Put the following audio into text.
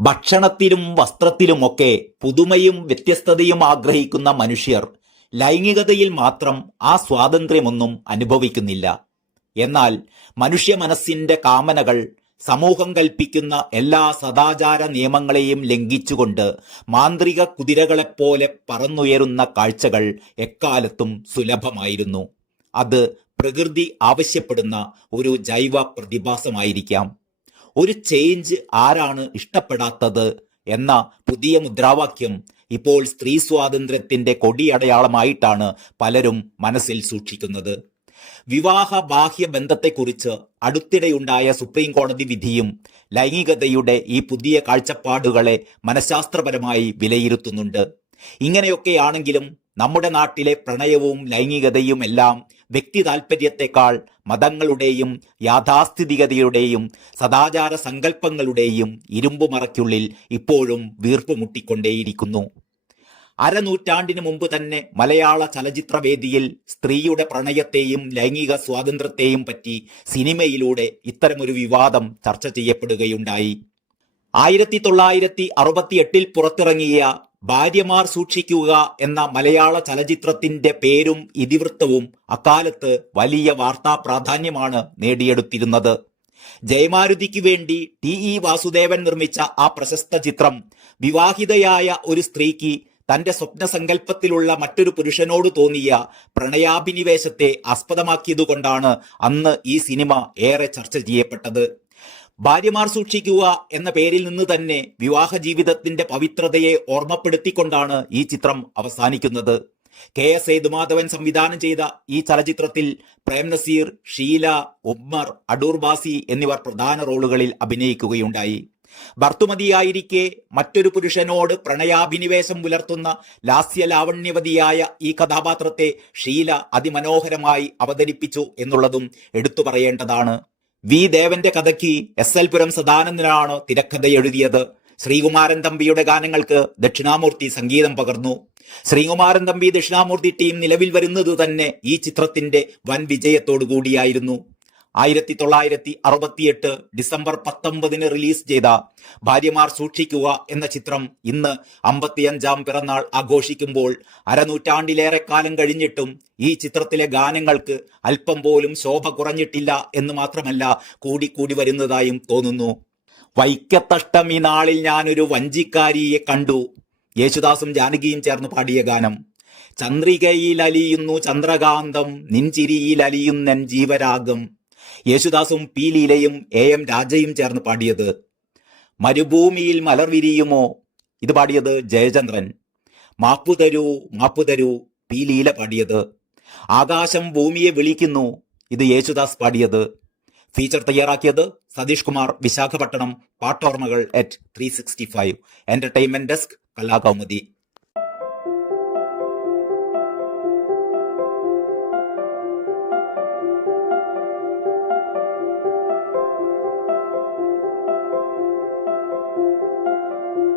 ഭക്ഷണത്തിലും വസ്ത്രത്തിലുമൊക്കെ പുതുമയും വ്യത്യസ്തതയും ആഗ്രഹിക്കുന്ന മനുഷ്യർ ലൈംഗികതയിൽ മാത്രം ആ സ്വാതന്ത്ര്യമൊന്നും അനുഭവിക്കുന്നില്ല. എന്നാൽ മനുഷ്യ മനസ്സിന്റെ കാമനകൾ സമൂഹം കൽപ്പിക്കുന്ന എല്ലാ സദാചാര നിയമങ്ങളെയും ലംഘിച്ചുകൊണ്ട് മാന്ത്രിക കുതിരകളെപ്പോലെ പറന്നുയരുന്ന കാഴ്ചകൾ എക്കാലത്തും സുലഭമായിരുന്നു. അത് പ്രകൃതി ആവശ്യപ്പെടുന്ന ഒരു ജൈവ പ്രതിഭാസമായിരിക്കാം. ഒരു ചേഞ്ച് ആരാണ് ഇഷ്ടപ്പെടാത്തത് എന്ന പുതിയ മുദ്രാവാക്യം ഇപ്പോൾ സ്ത്രീ സ്വാതന്ത്ര്യത്തിന്റെ കൊടിയടയാളമായിട്ടാണ് പലരും മനസ്സിൽ സൂക്ഷിക്കുന്നത്. വിവാഹ ബാഹ്യ ബന്ധത്തെക്കുറിച്ച് അടുത്തിടെയുണ്ടായ സുപ്രീം കോടതി വിധിയും ലൈംഗികതയുടെ ഈ പുതിയ കാഴ്ചപ്പാടുകളെ മനഃശാസ്ത്രപരമായി വിലയിരുത്തുന്നുണ്ട്. ഇങ്ങനെയൊക്കെയാണെങ്കിലും നമ്മുടെ നാട്ടിലെ പ്രണയവും ലൈംഗികതയും എല്ലാം വ്യക്തി താൽപര്യത്തെക്കാൾ മതങ്ങളുടെയും യാഥാസ്ഥിതികതയുടെയും സദാചാര സങ്കല്പങ്ങളുടെയും ഇരുമ്പുമറയ്ക്കുള്ളിൽ ഇപ്പോഴും വീർപ്പുമുട്ടിക്കൊണ്ടേയിരിക്കുന്നു. അരനൂറ്റാണ്ടിനു മുമ്പ് തന്നെ മലയാള ചലച്ചിത്രവേദിയിൽ സ്ത്രീയുടെ പ്രണയത്തെയും ലൈംഗിക സ്വാതന്ത്ര്യത്തെയും പറ്റി സിനിമയിലൂടെ ഇത്തരമൊരു വിവാദം ചർച്ച ചെയ്യപ്പെടുകയുണ്ടായി. 1968 പുറത്തിറങ്ങിയ ഭാര്യമാർ സൂക്ഷിക്കുക എന്ന മലയാള ചലച്ചിത്രത്തിന്റെ പേരും ഇതിവൃത്തവും അക്കാലത്ത് വലിയ വാർത്താ പ്രാധാന്യമാണ് നേടിയെടുത്തിരുന്നത്. ജയമാരുതിക്ക് വേണ്ടി ടി വാസുദേവൻ നിർമ്മിച്ച ആ പ്രശസ്ത ചിത്രം വിവാഹിതയായ ഒരു സ്ത്രീക്ക് തന്റെ സ്വപ്നസങ്കല്പത്തിലുള്ള മറ്റൊരു പുരുഷനോട് തോന്നിയ പ്രണയാഭിനിവേശത്തെ ആസ്പദമാക്കിയതുകൊണ്ടാണ് അന്ന് ഈ സിനിമ ഏറെ ചർച്ച ചെയ്യപ്പെട്ടത്. ഭാര്യമാർ സൂക്ഷിക്കുക എന്ന പേരിൽ നിന്ന് തന്നെ വിവാഹ ജീവിതത്തിന്റെ പവിത്രതയെ ഓർമ്മപ്പെടുത്തിക്കൊണ്ടാണ് ഈ ചിത്രം അവസാനിക്കുന്നത്. KS സേതുമാധവൻ സംവിധാനം ചെയ്ത ഈ ചലച്ചിത്രത്തിൽ പ്രേം നസീർ, ഷീല, ഉമ്മർ, അടൂർ ബാസി എന്നിവർ പ്രധാന റോളുകളിൽ അഭിനയിക്കുകയുണ്ടായി. ഭർത്തുമതിയായിരിക്കെ മറ്റൊരു പുരുഷനോട് പ്രണയാഭിനിവേശം പുലർത്തുന്ന ലാസ്യലാവണ്യവതിയായ ഈ കഥാപാത്രത്തെ ഷീല അതിമനോഹരമായി അവതരിപ്പിച്ചു എന്നുള്ളതും എടുത്തു പറയേണ്ടതാണ്. വി ദേവന്റെ കഥയ്ക്ക് SL പുരം സദാനന്ദനാണ് തിരക്കഥ എഴുതിയത്. ശ്രീകുമാരൻ തമ്പിയുടെ ഗാനങ്ങൾക്ക് ദക്ഷിണാമൂർത്തി സംഗീതം പകർന്നു. ശ്രീകുമാരൻ തമ്പി ദക്ഷിണാമൂർത്തി ടീം നിലവിൽ വരുന്നത് തന്നെ ഈ ചിത്രത്തിന്റെ വൻ വിജയത്തോടു കൂടിയായിരുന്നു. 1968 ഡിസംബർ 19 റിലീസ് ചെയ്ത ഭാര്യമാർ സൂക്ഷിക്കുക എന്ന ചിത്രം ഇന്ന് 55ാം പിറന്നാൾ ആഘോഷിക്കുമ്പോൾ അരനൂറ്റാണ്ടിലേറെ കാലം കഴിഞ്ഞിട്ടും ഈ ചിത്രത്തിലെ ഗാനങ്ങൾക്ക് അല്പം പോലും ശോഭ കുറഞ്ഞിട്ടില്ല എന്ന് മാത്രമല്ല കൂടിക്കൂടി വരുന്നതായും തോന്നുന്നു. വൈക്കത്തഷ്ടമി നാളിൽ ഞാനൊരു വഞ്ചിക്കാരിയെ കണ്ടു, യേശുദാസും ജാനകിയും ചേർന്ന് പാടിയ ഗാനം. ചന്ദ്രികയിൽ അലിയുന്നു ചന്ദ്രകാന്തം, നിൻചിരിയിൽ അലിയുന്നൻ ജീവരാഗം, യേശുദാസും പി ലീലയും AM രാജയും ചേർന്ന് പാടിയത്. മരുഭൂമിയിൽ മലർ വിരിയുമോ, ഇത് പാടിയത് ജയചന്ദ്രൻ. മാപ്പുതരൂ മാപ്പുതരൂ, പി ലീല പാടിയത്. ആകാശം ഭൂമിയെ വിളിക്കുന്നു, ഇത് യേശുദാസ് പാടിയത്. ഫീച്ചർ തയ്യാറാക്കിയത് സതീഷ് കുമാർ, വിശാഖപട്ടണം. പാട്ടോർമ്മകൾ @365. Entertainment desk, Kalakaumudi.